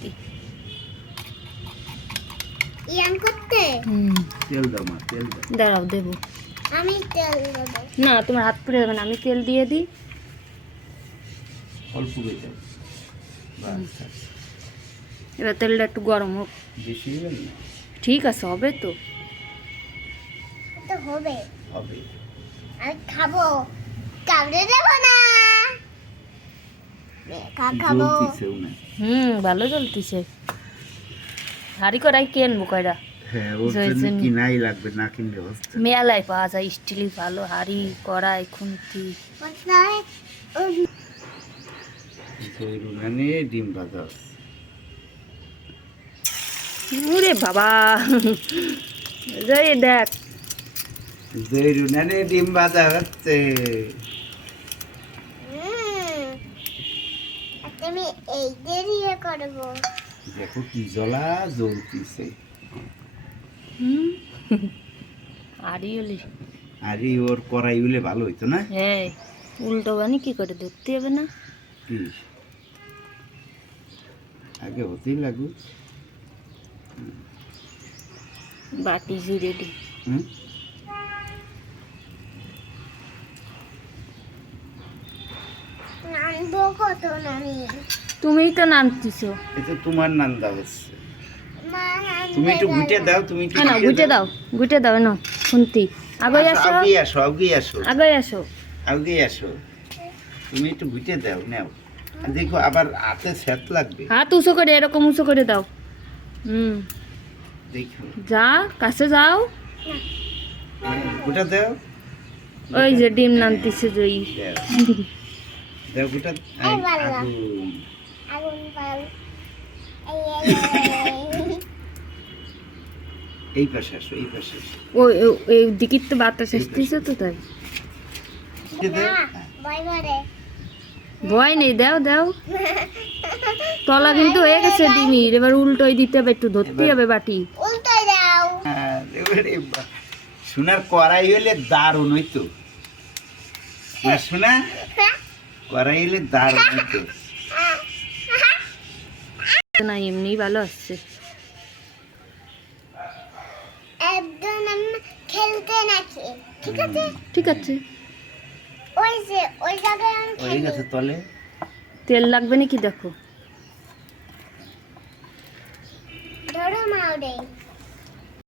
দিয়ে দিই। ইয়ান করতে তেল দাও মা, তেল দাও। দাঁড়াও দেবো। আমি তেল দেব না তোমার হাত পুড়ে যাবে না, আমি তেল দিয়ে দিই। অল্প করে দাও। বাস, এবার তেলটা একটু গরম হোক। বেশি হবেন না। ঠিক আছে, হবে তো। তো হবে হবে। আমি খাবো, কাউরে দেব না, একা খাবো। জ্বলতিছেও না। ভালো জ্বলতিছে। হাড়ি কড়াই কিনবো কয়টা? হ্যাঁ, ওর জন্য জয়জনী। কিনাই লাগবে, না কিনলে হচ্ছে না। মেলায় পাওয়া যায় স্টিলের ভালো হাড়ি কড়াই খুন্তি। কোথায়? জয়রুনানে ডিম ভাজা হচ্ছে। ওরে বাবা, যাই দেখ। জয়রুনানে ডিম ভাজা হচ্ছে। আমি এই দিয়ে করবো। দেখো কি জ্বলা জ্বলতিছে। হাড়ি হলি। আরে ওর কড়াই হলে ভালো হইতো না? হ্যাঁ, উল্টো বানি কি করে ধরতে হবে না? কি আগে হতেই লাগুক। বাটি জিরে দি। হুম, নানবো কত নানি? তুমিই তো নামতিছো। এটা তোমার নান্দা হচ্ছে। মা তুমি একটু গুটে দাও, তুমি একটু না গুটে দাও, গুটে দাও না খুন্তি। আগে আসো, আগে আসো, আগে আসো, আগে আসো। আগে আসো। তুমি একটু গুটে দাও, নাও। আর দেখো আবার হাতে স্যাঁত লাগবে। হাত উঁচু করে, এরকম উঁচু করে দাও। দেখো যা কাছে যাও। গোটা দাও। ওই যে ডিম নামতিছে জয়ী। দাও, দাও গোটা। এই বাবা। আগুন। আগুন পাল। এই পাশে আসো, এই পাশে আসো। ওই এই দিকির তো বাতাস আসতেছে তো তাই। গুটে দাও। ভয় করে। ভয় নেই, দাও দাও। তলা কিন্তু হয়ে গেছে ডিমির, এবার উল্টোই দিতে হবে, একটু ধরতে হবে বাটি। উল্টো দাও। হ্যাঁ, এবারে সোনার কড়াই হলে দারুণ হইতো না সোনা, কড়াই হলে দারুণ হইতো। না এমনি ভালো আসছে। একজন আমি খেলতে নাকি, ঠিক আছে? ঠিক আছে। ওই যে ওই জায়গায় আমি হয়ে খেলি। গেছে তলে। তেল লাগবে নাকি দেখো। ধরো মা ওটাই।